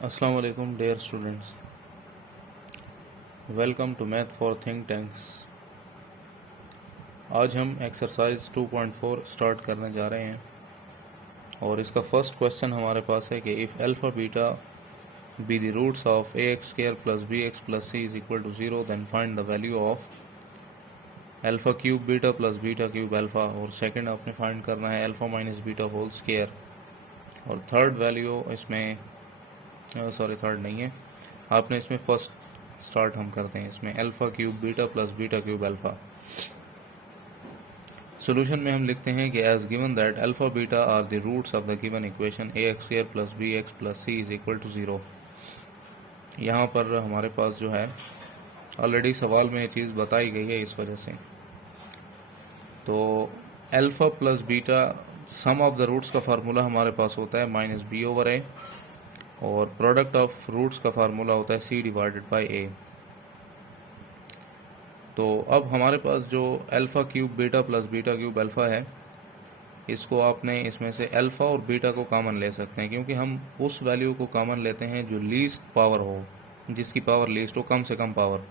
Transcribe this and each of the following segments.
अस्सलाम वालेकुम dear students, welcome to math for think tanks. आज हम एक्सरसाइज 2.4 स्टार्ट करने जा रहे हैं और इसका फर्स्ट क्वेश्चन हमारे पास है कि if alpha beta be the roots of a x square plus b x plus c is equal to 0 then find the value of alpha cube beta plus beta cube alpha. और second आपने find करना है alpha minus beta whole square. और third value इसमें third नहीं है, आपने इसमें फर्स्ट स्टार्ट हम करते हैं इसमें alpha cube beta plus beta cube alpha. Solution में हम लिखते हैं कि as given that alpha beta are the roots of the given equation a x square plus b x plus c is equal to 0। यहाँ पर हमारे पास जो है ऑलरेडी सवाल में ये चीज़ बताई गई है, इस वजह से तो alpha plus beta sum of the roots का फार्मूला हमारे पास होता है माइनस बी ओवर ए और प्रोडक्ट ऑफ रूट्स का फार्मूला होता है सी डिवाइडेड बाय ए। तो अब हमारे पास जो alpha cube beta plus beta cube alpha है, इसको आपने इसमें से अल्फ़ा और बीटा को कॉमन ले सकते हैं, क्योंकि हम उस वैल्यू को कॉमन लेते हैं जो लीस्ट पावर हो, जिसकी पावर लीस्ट हो, कम से कम पावर।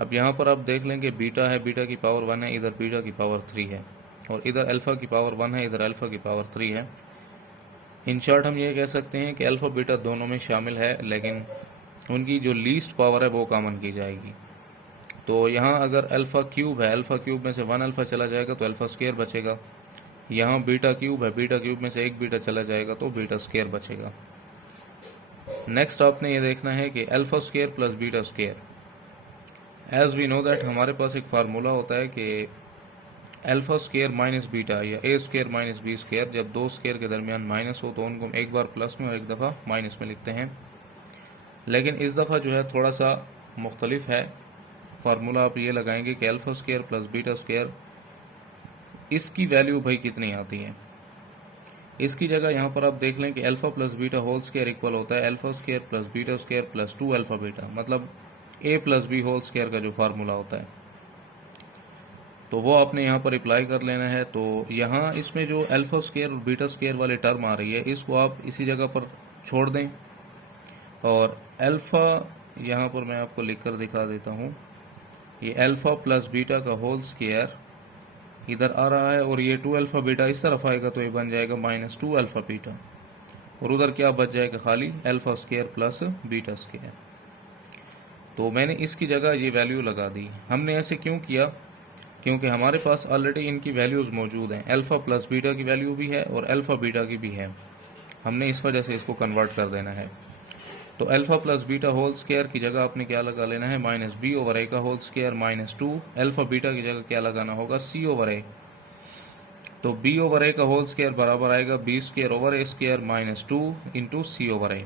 अब यहाँ पर आप देख लें कि बीटा है, बीटा की पावर 1 है, इधर बीटा की पावर 3 है, और इधर अल्फ़ा की पावर 1 है, इधर अल्फ़ा की पावर 3 है। इन शॉर्ट हम ये कह सकते हैं कि अल्फ़ा बीटा दोनों में शामिल है, लेकिन उनकी जो लीस्ट पावर है वो कॉमन की जाएगी। तो यहाँ अगर अल्फ़ा क्यूब है, अल्फ़ा क्यूब में से 1 अल्फ़ा चला जाएगा तो अल्फ़ा स्क्वायर बचेगा। यहाँ बीटा क्यूब है, बीटा क्यूब में से एक बीटा चला जाएगा तो बीटा स्क्वायर बचेगा। नेक्स्ट आपने ये देखना है कि alpha square plus beta square, as we know that हमारे पास एक फार्मूला होता है कि अल्फ़ा स्क्वायर माइनस बीटा या ए स्क्वायर माइनस बी स्क्वायर, जब दो स्क्वायर के दरमियान माइनस हो तो उनको हम एक बार प्लस में और एक दफ़ा माइनस में लिखते हैं। लेकिन इस दफ़ा जो है थोड़ा सा मुख्तलिफ है फार्मूला। आप ये लगाएंगे कि alpha square plus beta square, इसकी वैल्यू भाई कितनी आती है। इसकी जगह यहाँ पर आप देख लें कि alpha plus beta whole square equal होता है alpha square plus beta square plus 2 alpha beta, मतलब a plus b whole square का जो फार्मूला होता है, तो वो आपने यहाँ पर अप्लाई कर लेना है। तो यहाँ इसमें जो अल्फ़ा स्क्वायर और बीटा स्क्वायर वाली टर्म आ रही है, इसको आप इसी जगह पर छोड़ दें और अल्फ़ा यहाँ पर मैं आपको लिख कर दिखा देता हूँ। ये अल्फ़ा प्लस बीटा का होल स्क्वायर इधर आ रहा है और ये 2 अल्फ़ा बीटा इस तरफ आएगा तो ये बन जाएगा माइनस 2 अल्फ़ा बीटा, और उधर क्या बच जाएगा, खाली alpha square plus beta square. तो मैंने इसकी जगह ये वैल्यू लगा दी। हमने ऐसे क्यों किया, क्योंकि हमारे पास ऑलरेडी इनकी वैल्यूज़ मौजूद हैं, अल्फ़ा प्लस बीटा की वैल्यू भी है और अल्फ़ा बीटा की भी है। हमने इस वजह से इसको कन्वर्ट कर देना है। तो alpha plus beta whole square की जगह आपने क्या लगा लेना है, माइनस बी ओवर ए का whole square minus 2 alpha beta की जगह क्या लगाना होगा, सी ओवर ए। तो बी ओवर ए का होल स्क्वायर बराबर आएगा B square over a square minus 2 into C over ए।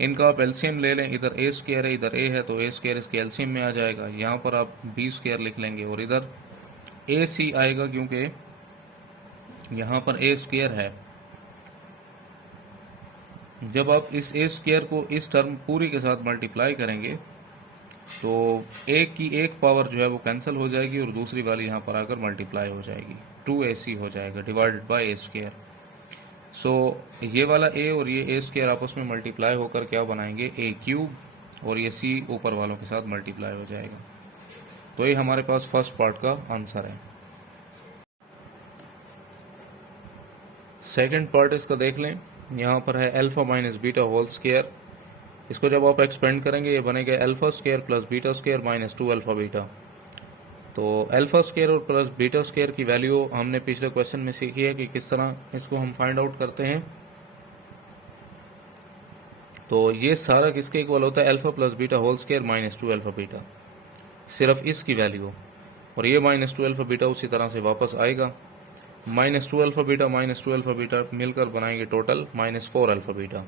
इनका आप एलसीएम ले लें, इधर ए स्क्वायर है इधर ए है तो ए स्क्वायर इसके एलसीएम में आ जाएगा। यहाँ पर आप बी स्क्वायर लिख लेंगे और इधर ए सी आएगा, क्योंकि यहाँ पर ए स्क्वायर है। जब आप इस ए स्क्वायर को इस टर्म पूरी के साथ मल्टीप्लाई करेंगे तो एक की एक पावर जो है वो कैंसिल हो जाएगी और दूसरी वाली यहाँ पर आकर मल्टीप्लाई हो जाएगी, 2ac हो जाएगा डिवाइडेड बाय ए स्क्वायर। सो ये वाला ए और ये ए स्क्वायर आपस में मल्टीप्लाई होकर क्या बनाएंगे, ए क्यूब, और ये सी ऊपर वालों के साथ मल्टीप्लाई हो जाएगा। तो ये हमारे पास फर्स्ट पार्ट का आंसर है। सेकंड पार्ट इसका देख लें, यहाँ पर है alpha minus beta whole square. इसको जब आप एक्सपेंड करेंगे ये बनेगा alpha square plus beta square minus 2 alpha beta. तो अल्फ़ा स्क्वायर और प्लस बीटा स्क्वायर की वैल्यू हमने पिछले क्वेश्चन में सीखी है कि किस तरह इसको हम फाइंड आउट करते हैं। तो ये सारा किसके इक्वल होता है, alpha plus beta whole square minus 2 alpha beta, सिर्फ इसकी वैल्यू। और ये माइनस 2 अल्फ़ा बीटा उसी तरह से वापस आएगा, minus 2 alpha beta minus 2 alpha beta मिलकर बनाएंगे टोटल माइनस 4 अल्फ़ा बीटा,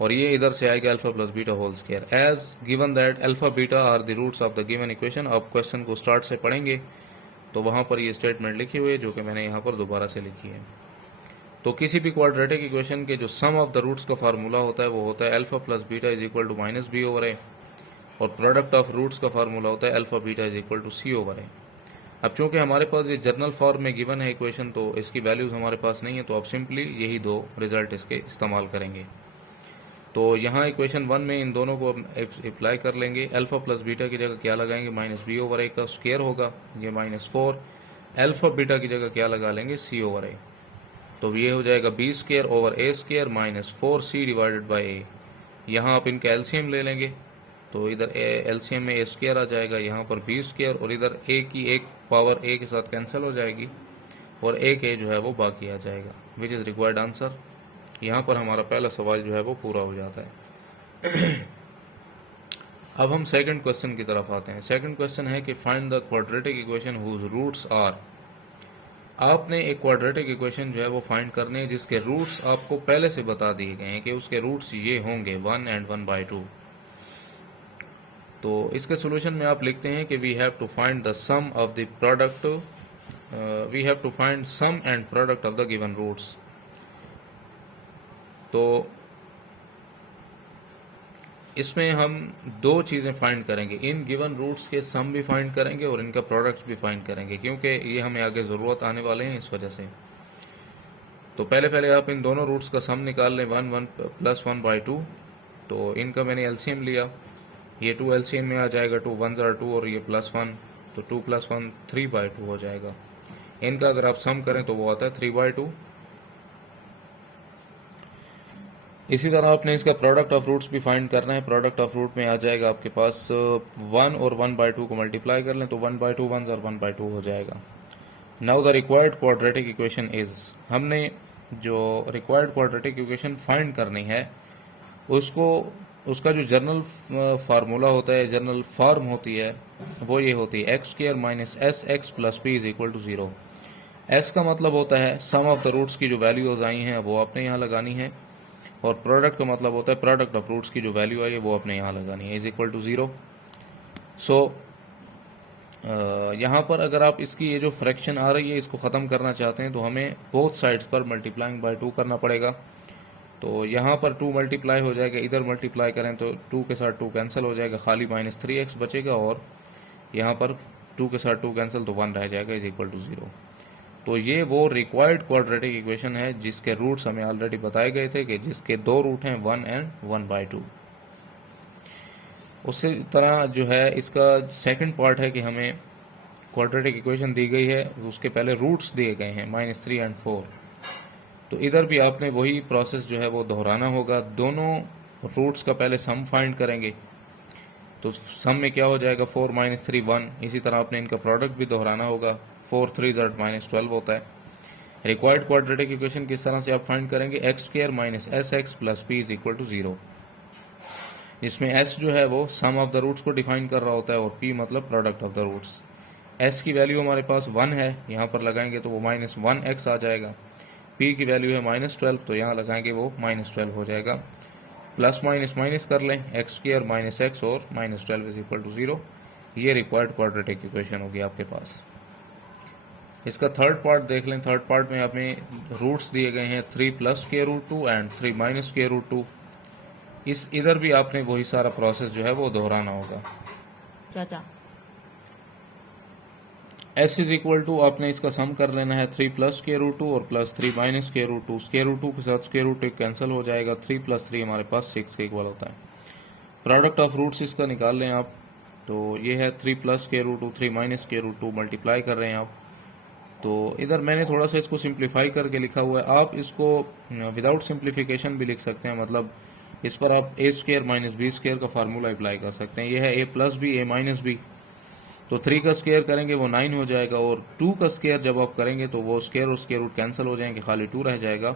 और ये इधर से आएगा alpha plus beta whole square. As given that alpha beta are the roots of the given equation. अब क्वेश्चन को स्टार्ट से पढ़ेंगे तो वहाँ पर ये स्टेटमेंट लिखी हुई है जो कि मैंने यहाँ पर दोबारा से लिखी है। तो किसी भी क्वाड्रेटिक इक्वेशन के जो सम ऑफ द रूट्स का फार्मूला होता है वो होता है alpha plus beta is equal to minus b over a, और प्रोडक्ट ऑफ रूट्स का फार्मूला होता है alpha beta is equal to c over a. अब चूंकि हमारे पास ये जर्नल फॉर्म में गिवन है इक्वेशन, तो इसकी वैल्यूज़ हमारे पास नहीं है, तो अब सिंपली यही दो रिजल्ट इसके इस्तेमाल करेंगे। तो यहाँ इक्वेशन 1 में इन दोनों को अप्लाई कर लेंगे। अल्फा प्लस बीटा की जगह क्या लगाएंगे, माइनस बी ओवर ए का स्क्वायर होगा, ये -4। अल्फा बीटा की जगह क्या लगा लेंगे, सी ओवर ए। तो ये हो जाएगा b square over a square -4c divided by a. यहाँ आप इनका एलसीएम ले लेंगे, तो इधर एलसीएम में ए स्क्वायर आ जाएगा, यहाँ पर बी स्क्वायर, और इधर ए की एक पावर ए के साथ कैंसिल हो जाएगी, और एक ए जो है वो बाकी आ जाएगा, विच इज़ रिक्वायर्ड आंसर। यहाँ पर हमारा पहला सवाल जो है वो पूरा हो जाता है। अब हम सेकंड क्वेश्चन की तरफ आते हैं। सेकंड क्वेश्चन है कि find the quadratic equation whose roots are. आपने एक क्वाड्रेटिक इक्वेशन जो है वो फाइंड करने हैं जिसके रूट्स आपको पहले से बता दिए गए हैं कि उसके रूट्स ये होंगे 1 and 1/2। तो इसके सोल्यूशन में आप लिखते हैं कि we have to find the sum of the product, we have to find sum and product of the given roots. तो इसमें हम दो चीज़ें फाइंड करेंगे, इन गिवन रूट्स के सम भी फाइंड करेंगे और इनका प्रोडक्ट्स भी फाइंड करेंगे, क्योंकि ये हमें आगे ज़रूरत आने वाले हैं इस वजह से। तो पहले आप इन दोनों रूट्स का सम निकाल लें, 1 + 1/2। तो इनका मैंने एलसीएम लिया, ये 2 एलसीएम में आ जाएगा, 2 1s are 2 और ये +1, तो 2 + 1 3/2 हो जाएगा। इनका अगर आप सम करें तो वो आता है 3/2। इसी तरह आपने इसका प्रोडक्ट ऑफ रूट्स भी फाइंड करना है। प्रोडक्ट ऑफ रूट में आ जाएगा आपके पास 1 और 1/2 को मल्टीप्लाई कर लें तो 1/2 1s और 1/2 हो जाएगा। Now the required quadratic equation is, हमने जो रिक्वायर्ड क्वाड्रेटिक इक्वेशन फाइंड करनी है उसका जो जर्नल फार्मूला होता है, जर्नल फॉर्म होती है, वो ये होती है x² - sx + p = 0। s का मतलब होता है सम ऑफ द रूट्स की जो वैल्यूज आई हैं वो आपने यहाँ लगानी है, और प्रोडक्ट का मतलब होता है प्रोडक्ट ऑफ रूट्स की जो वैल्यू आई है वो आपने यहाँ लगानी है, = 0। सो यहाँ पर अगर आप इसकी ये जो फ्रैक्शन आ रही है इसको ख़त्म करना चाहते हैं तो हमें बोथ साइड्स पर मल्टीप्लाइंग बाय 2 करना पड़ेगा। तो यहाँ पर 2 मल्टीप्लाई हो जाएगा, इधर मल्टीप्लाई करें तो 2 के साथ 2 कैंसिल हो जाएगा, खाली -3x बचेगा, और यहाँ पर 2 के साथ 2 कैंसिल तो 1 रह जाएगा, = 0। तो ये वो रिक्वायर्ड क्वाड्रेटिक इक्वेशन है जिसके रूट्स हमें ऑलरेडी बताए गए थे कि जिसके दो रूट हैं 1 and 1/2। उसी तरह जो है इसका सेकंड पार्ट है कि हमें क्वाड्रेटिक इक्वेशन दी गई है, उसके पहले रूट्स दिए गए हैं -3 and 4। तो इधर भी आपने वही प्रोसेस जो है वो दोहराना होगा। दोनों रूट्स का पहले सम फाइंड करेंगे, तो सम में क्या हो जाएगा, 4 - 3 1। इसी तरह आपने इनका प्रोडक्ट भी दोहराना होगा, 4 3s are -12 होता है। रिक्वायर्ड क्वाड्रेटिक इक्वेशन किस तरह से आप फाइंड करेंगे, x² - sx + p = 0, जिसमें s जो है वो सम ऑफ द रूट्स को डिफाइन कर रहा होता है और p मतलब product of the roots. s की वैल्यू हमारे पास 1 है, यहाँ पर लगाएंगे तो वो -1x आ जाएगा। p की वैल्यू है -12, तो यहाँ लगाएंगे वो -12 हो जाएगा। प्लस माइनस माइनस कर लें, x² - x और -12 = 0। ये रिक्वायर्ड क्वाड्रेटिक इक्वेशन होगी आपके पास। इसका थर्ड पार्ट देख लें। थर्ड पार्ट में आपने रूट्स दिए गए हैं 3 + √2 एंड 3 - √2। इधर भी आपने वही सारा प्रोसेस जो है वो दोहराना होगा। चाचा s = आपने इसका सम कर लेना है 3 + √2 और +3 - √2। √2 के साथ √2 कैंसिल हो जाएगा, 3 + 3 हमारे पास 6 के इक्वल होता है। प्रोडक्ट ऑफ रूट्स इसका निकाल लें आप, तो ये है 3 + √2 3 - √2 मल्टीप्लाई कर रहे हैं आप। तो इधर मैंने थोड़ा सा इसको सिंप्लीफाई करके लिखा हुआ है, आप इसको विदाउट सिंप्लीफिकेशन भी लिख सकते हैं, मतलब इस पर आप a² - b² का फार्मूला अप्लाई कर सकते हैं। यह है a + b a - b, तो 3 का स्क्वायर करेंगे वो 9 हो जाएगा, और 2 का स्क्वायर जब आप करेंगे तो वो स्क्वायर और स्क्वायर रूट कैंसिल हो जाएंगे, खाली 2 रह जाएगा,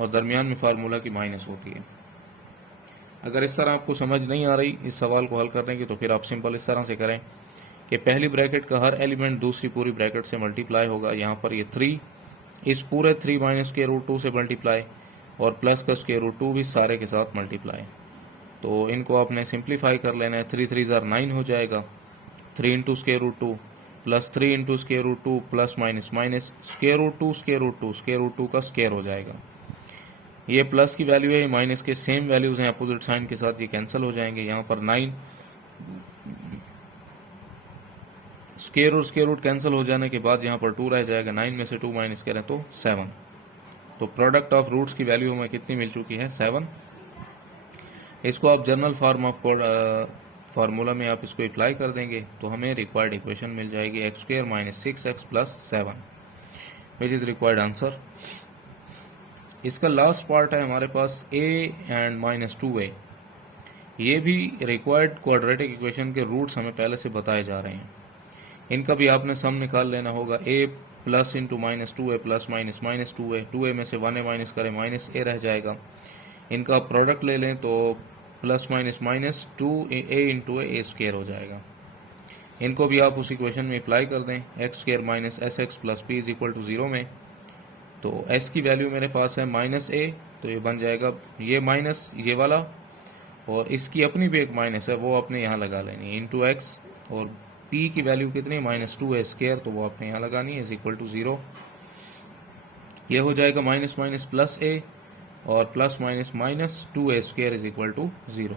और दरमियान में फार्मूला की माइनस होती है। अगर इस तरह आपको समझ नहीं आ रही इस सवाल को हल करने की, तो फिर आप सिंपल इस तरह से करें कि पहली ब्रैकेट का हर एलिमेंट दूसरी पूरी ब्रैकेट से मल्टीप्लाई होगा। यहाँ पर ये 3 इस पूरे 3 - √2 से मल्टीप्लाई, और प्लस का √2 भी सारे के साथ मल्टीप्लाई। तो इनको आपने सिंप्लीफाई कर लेना है, 3 3s are 9 हो जाएगा, 3 × √2 + 3 × √2 प्लस माइनस माइनस √2 का स्क्वायर हो जाएगा। ये प्लस की वैल्यू है, माइनस के सेम वैल्यूज हैं, अपोजिट साइन के साथ ये कैंसिल हो जाएंगे। यहाँ पर 9 स्क्वायर और स्क्वायर रूट कैंसिल हो जाने के बाद यहाँ पर 2 रह जाएगा, 9 में से 2 माइनस करें तो 7। तो प्रोडक्ट ऑफ रूट्स की वैल्यू हमें कितनी मिल चुकी है, 7। इसको आप जनरल फॉर्म ऑफ फार्मूला में आप इसको अप्लाई कर देंगे तो हमें रिक्वायर्ड इक्वेशन मिल जाएगी x square minus 6x plus 7 which is required answer. इसका लास्ट पार्ट है हमारे पास a एंड माइनस 2a। ये भी रिक्वायर्ड क्वाड्रेटिक इक्वेशन के रूट्स हमें पहले से बताए जा रहे हैं। इनका भी आपने सम निकाल लेना होगा। a plus into minus 2a plus minus minus 2a में से 1a माइनस करें माइनस a रह जाएगा। इनका प्रोडक्ट ले लें तो plus minus minus 2a into a square हो जाएगा। इनको भी आप उस इक्वेशन में अप्लाई कर दें x square minus s x plus p is equal to 0 में। तो s की वैल्यू मेरे पास है माइनस a, तो ये बन जाएगा ये माइनस ये वाला, और इसकी अपनी भी एक माइनस है वो आपने यहाँ लगा लेनी है इंटू एक्स, और p की वैल्यू कितनी माइनस 2a स्क्वायर, तो वो आपने यहाँ लगानी है इज इक्वल टू 0। ये हो जाएगा माइनस माइनस प्लस a और plus minus minus 2a square is equal to 0।